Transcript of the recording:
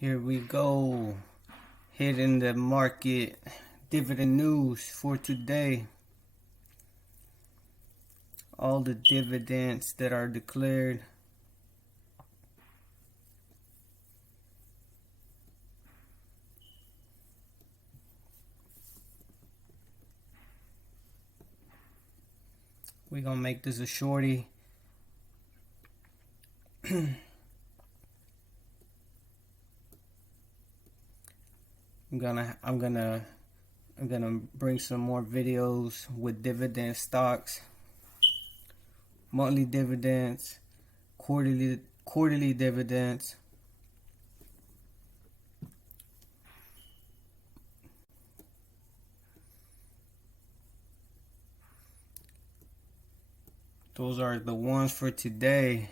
Here we go. Hitting the market dividend news for today. All the dividends that are declared. We're gonna make this a shorty. I'm gonna bring some more videos with dividend stocks, monthly dividends, quarterly dividends. Those are the ones for today.